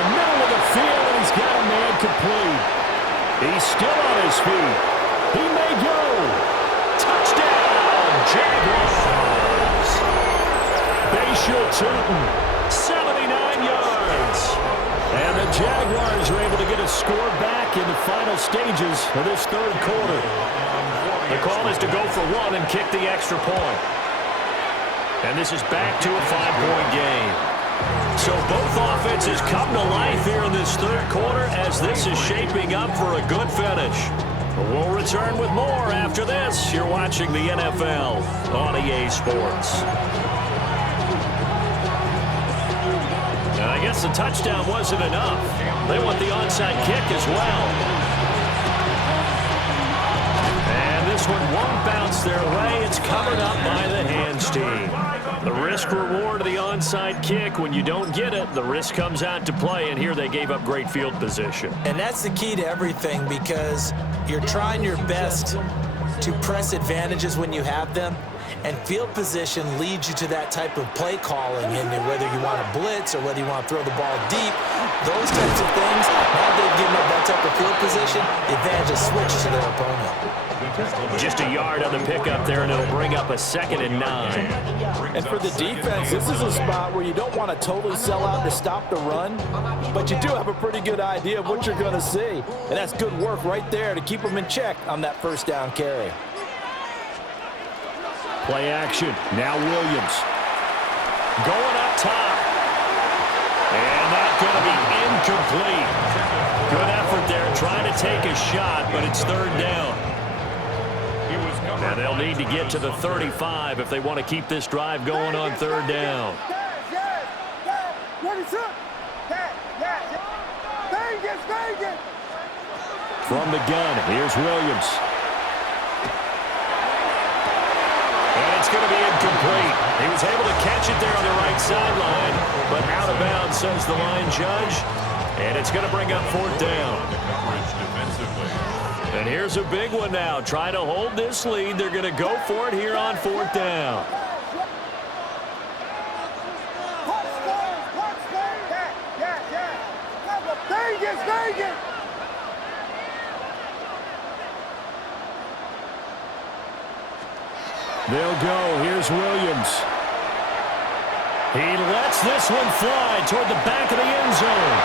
the middle of the field, and he's got a man complete. He's still on his feet. He may go. Touchdown, Jaguars. Bayshore Tootin, 79 yards. And the Jaguars are able to get a score back in the final stages of this third quarter. The call is to go for one and kick the extra point. And this is back to a 5-point game. So both offenses come to life here in this third quarter as this is shaping up for a good finish. We'll return with more after this. You're watching the NFL on EA Sports. And I guess the touchdown wasn't enough. They want the onside kick as well. And this one won't bounce their way. It's covered up by the hands team. The risk-reward of the onside kick, when you don't get it, the risk comes out to play, and here they gave up great field position. And that's the key to everything, because you're trying your best to press advantages when you have them, and field position leads you to that type of play calling, and whether you want to blitz or whether you want to throw the ball deep, those types of things, now they've given up that type of field position, the advantage is switched to their opponent. Just a yard on the pickup there, and it'll bring up a 2nd and 9. And for the defense, this is a spot where you don't want to totally sell out to stop the run, but you do have a pretty good idea of what you're going to see. And that's good work right there to keep them in check on that first down carry. Play action. Now Williams. Going up top. And that's going to be incomplete. Good effort there trying to take a shot, but it's third down. And they'll need to get to the 35 if they want to keep this drive going on third down. From the gun, here's Williams. And it's going to be incomplete. He was able to catch it there on the right sideline, but out of bounds, says the line judge. And it's going to bring up fourth down. And here's a big one now. Trying to hold this lead. They're going to go for it here on fourth down. They'll go. Here's Williams. He lets this one fly toward the back of the end zone.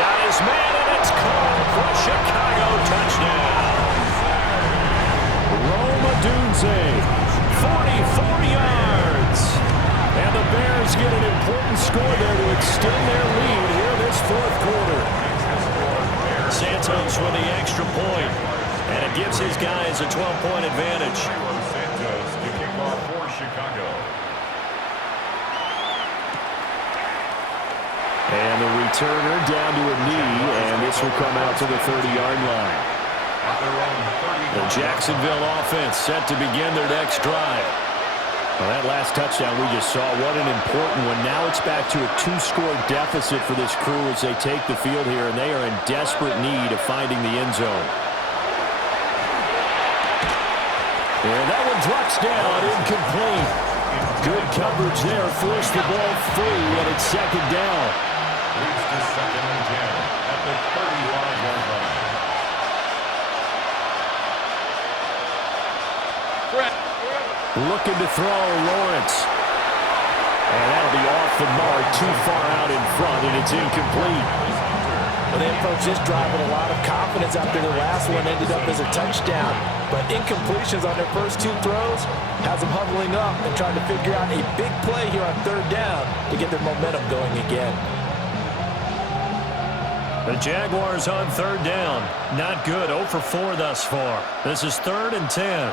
Got his man, and it's caught for a Chicago touchdown. Roma Dunze, 44 yards. And the Bears get an important score there to extend their lead here this fourth quarter. Santos with the extra point, and it gives his guys a 12-point advantage. Santos to kick off for Chicago. And the returner down to a knee, and this will come out to the 30-yard line. The Jacksonville offense set to begin their next drive. Well, that last touchdown we just saw, what an important one. Now it's back to a 2-score deficit for this crew as they take the field here, and they are in desperate need of finding the end zone. And that one drops down, incomplete. Good coverage there, forced the ball free, and it's second down. Leads to 2nd and 10 at the 35-yard line. Looking to throw, Lawrence. And that'll be off the mark, too far out in front, and it's incomplete. Well, they approached this drive with a lot of confidence after the last one ended up as a touchdown. But incompletions on their first 2 throws has them huddling up and trying to figure out a big play here on third down to get their momentum going again. The Jaguars on third down. Not good. 0 for 4 thus far. This is 3rd and 10.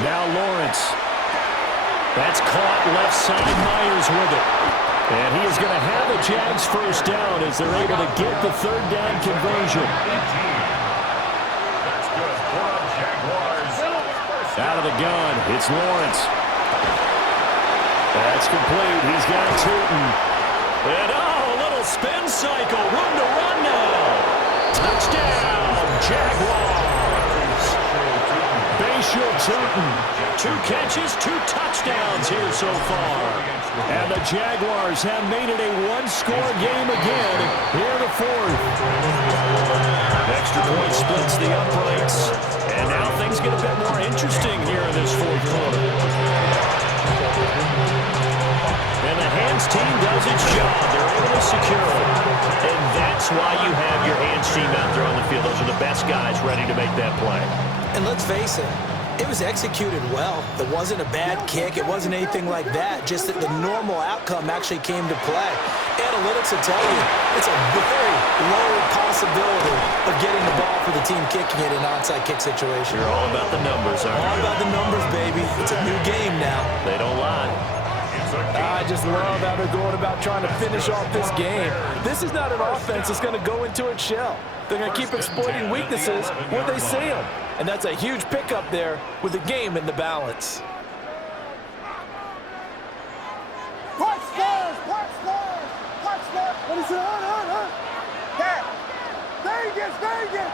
Now Lawrence. That's caught left side. Myers with it. And he is going to have the Jags first down as they're able to get the third down conversion. That's good for the Jaguars. Out of the gun, it's Lawrence. That's complete. He's got Tootin. And a little spin cycle. Room to run now. Touchdown, Jaguars. 2 catches, 2 touchdowns here so far. And the Jaguars have made it a one-score game again here in the fourth. Extra point splits the uprights. And now things get a bit more interesting here in this fourth quarter. And the hands team does its job. They're able to secure it. And that's why you have your hands team out there on the field. Those are the best guys ready to make that play. And let's face it, it was executed well. It wasn't a bad kick. It wasn't anything like that. Just that the normal outcome actually came to play. Analytics will tell you it's a very low possibility of getting the ball for the team kicking it in an onside kick situation. You're all about the numbers, aren't you? All about the numbers, baby. It's a new game now. They don't lie. I just love how they're going about trying to finish off this game. This is not an offense that's going to go into its shell. They're going to keep exploiting weaknesses where they see them. And that's a huge pickup there with the game in the balance. What is it? Yes. Vegas. Yes.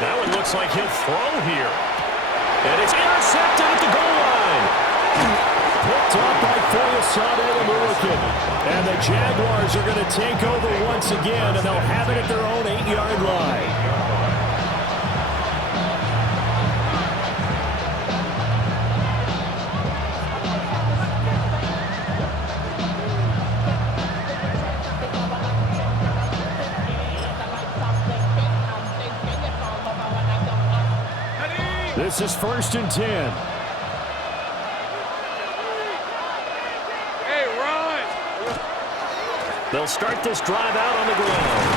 Now it looks like he'll throw here. And it's intercepted at the goal line. Picked up by Foyesade. And the Jaguars are going to take over once again, and they'll have it at their own 8-yard line. This is 1st and 10. Hey, run! They'll start this drive out on the ground.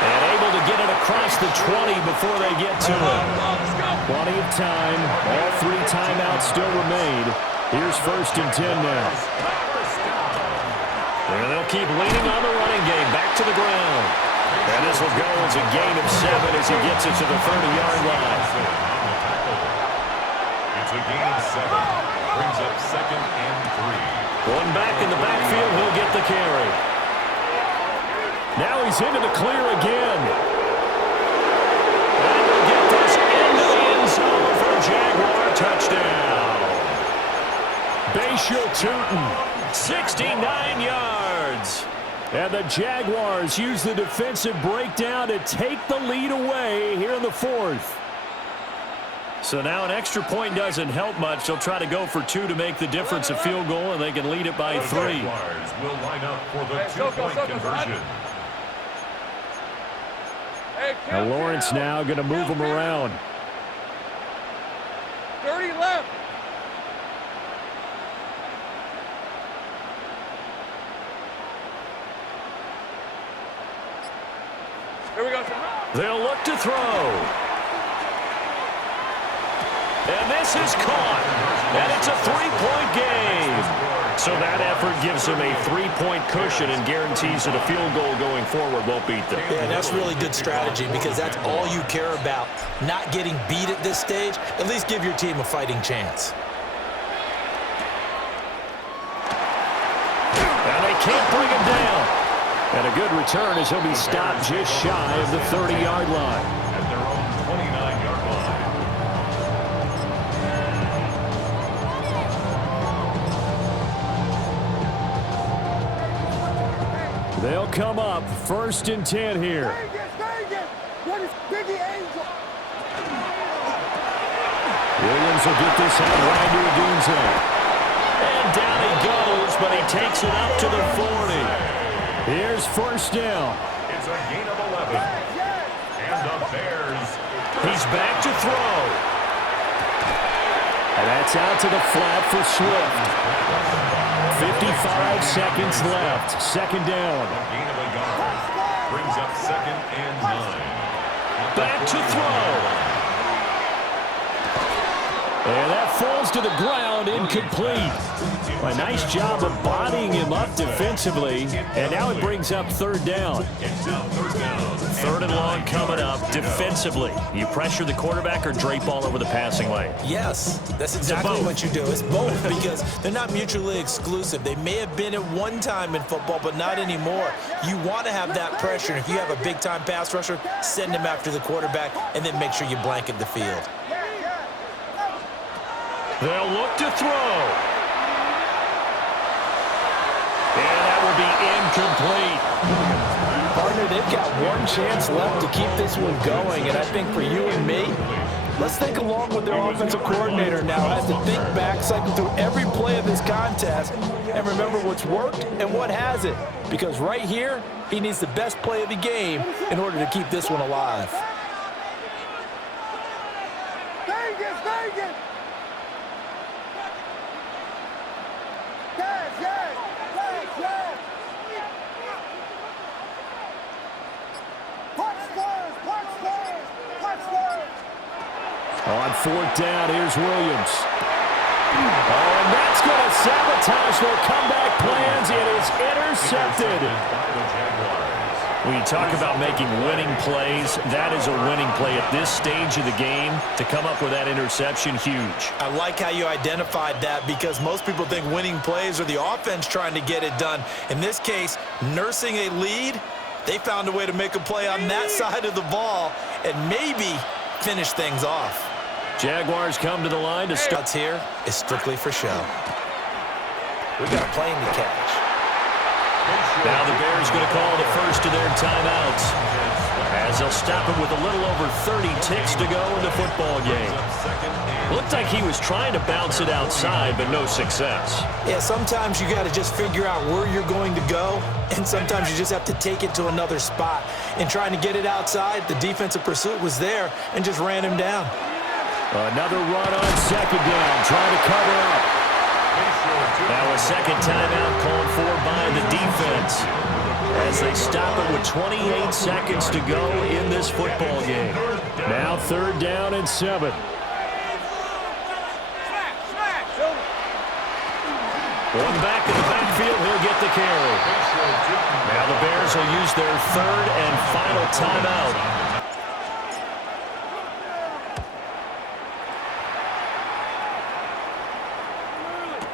And able to get it across the 20 before they get to it. Plenty of time. All 3 timeouts still remain. Here's 1st and 10 now. And they'll keep leaning on the running game. Back to the ground. And this will go as a gain of 7 as he gets it to the 30-yard line. It's a gain of 7. Brings up 2nd and 3. One back in the backfield, he'll get the carry. Now he's into the clear again. And we'll get this into the end zone for a Jaguar touchdown. Bayshore Tootin, 69 yards. And the Jaguars use the defensive breakdown to take the lead away here in the fourth. So now an extra point doesn't help much. They'll try to go for 2 to make the difference a field goal, and they can lead it by 3. The Jaguars will line up for the 2-point conversion. Now Lawrence now going to move them around. 30 left. Here we go. They'll look to throw. And this is caught. And it's a 3-point game. So that effort gives them a 3-point cushion and guarantees that a field goal going forward won't beat them. Yeah, that's really good strategy because that's all you care about. Not getting beat at this stage. At least give your team a fighting chance. And they can't bring him down. And a good return as he'll be stopped just shy of the 30-yard line. At their own 29-yard line. They'll come up 1st and 10 here. What is Biggie Angel? Williams will get this out right to Adunze. And down he goes, but he takes it up to the 40. Here's 1st down. It's a gain of 11. And the Bears. He's back to throw. And that's out to the flat for Swift. 55 seconds left. 2nd down. A gain of a yard. Brings up 2nd and 9. Back to throw. And that falls to the ground, incomplete. A nice job of bodying him up defensively, and now it brings up third down. Third and long coming up defensively. You pressure the quarterback or drape all over the passing lane? Yes, that's exactly what you do. It's both because they're not mutually exclusive. They may have been at one time in football, but not anymore. You want to have that pressure. If you have a big-time pass rusher, send him after the quarterback, and then make sure you blanket the field. They'll look to throw. And that will be incomplete. Partner, they've got one chance left to keep this one going, and I think for you and me, let's think along with their offensive coordinator now. Has to think back, cycle through every play of this contest, and remember what's worked and what hasn't. Because right here, he needs the best play of the game in order to keep this one alive. Vegas, Vegas! Yes, yes, yes, yes! Punch Spurs, punch Spurs, punch Spurs! On fourth down, here's Williams. Oh, and that's going to sabotage their comeback plans. It is intercepted. When you talk about making winning plays, that is a winning play at this stage of the game. To come up with that interception, huge. I like how you identified that because most people think winning plays are the offense trying to get it done. In this case, nursing a lead, they found a way to make a play on that side of the ball and maybe finish things off. Jaguars come to the line to start. Starts here is strictly for show. We got a plane to catch. Now the Bears going to call the first of their timeouts as they'll stop it with a little over 30 ticks to go in the football game. Looked like he was trying to bounce it outside, but no success. Yeah, sometimes you got to just figure out where you're going to go, and sometimes you just have to take it to another spot. And trying to get it outside, the defensive pursuit was there and just ran him down. Another run on second down, trying to cover up. Now a second timeout called for by the defense as they stop it with 28 seconds to go in this football game. Now third down and 7. One back in the backfield, he'll get the carry. Now the Bears will use their third and final timeout.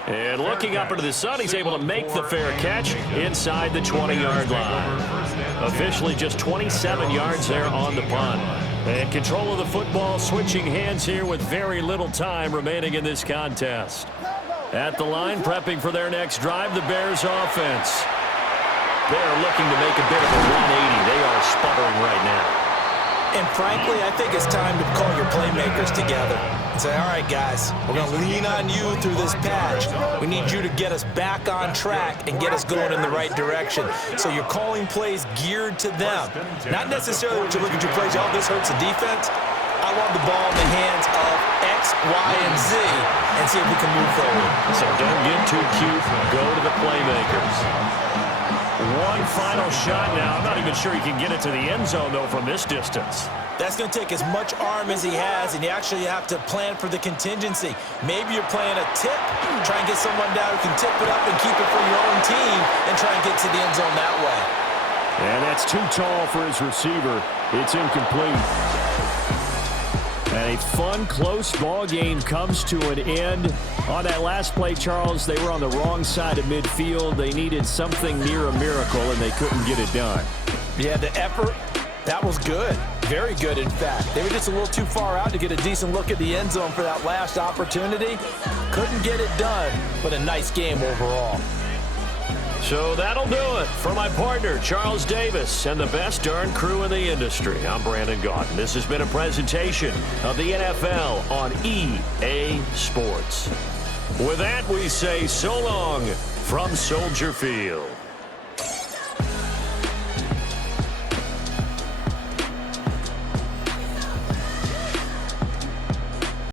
And looking up into the sun, he's able to make the fair catch inside the 20-yard line. Officially just 27 yards there on the punt. And control of the football switching hands here with very little time remaining in this contest. At the line, prepping for their next drive, the Bears offense. They're looking to make a bit of a 180. They are sputtering right now. And frankly, I think it's time to call your playmakers together and say, all right, guys, we're going to lean on you through this patch. We need you to get us back on track and get us going in the right direction. So you're calling plays geared to them. Not necessarily when you look at your plays, oh, this hurts the defense. I want the ball in the hands of X, Y, and Z and see if we can move forward. So don't get too cute. Go to the playmakers. One final shot now. I'm not even sure he can get it to the end zone, though, from this distance. That's going to take as much arm as he has, and you actually have to plan for the contingency. Maybe you're playing a tip. Try and get someone down who can tip it up and keep it for your own team and try and get to the end zone that way. And that's too tall for his receiver. It's incomplete. And a fun, close ball game comes to an end. On that last play, Charles, they were on the wrong side of midfield. They needed something near a miracle, and they couldn't get it done. Yeah, the effort, that was good. Very good, in fact. They were just a little too far out to get a decent look at the end zone for that last opportunity. Couldn't get it done, but a nice game overall. So that'll do it for my partner, Charles Davis, and the best darn crew in the industry. I'm Brandon Gaudin. This has been a presentation of the NFL on EA Sports. With that, we say so long from Soldier Field.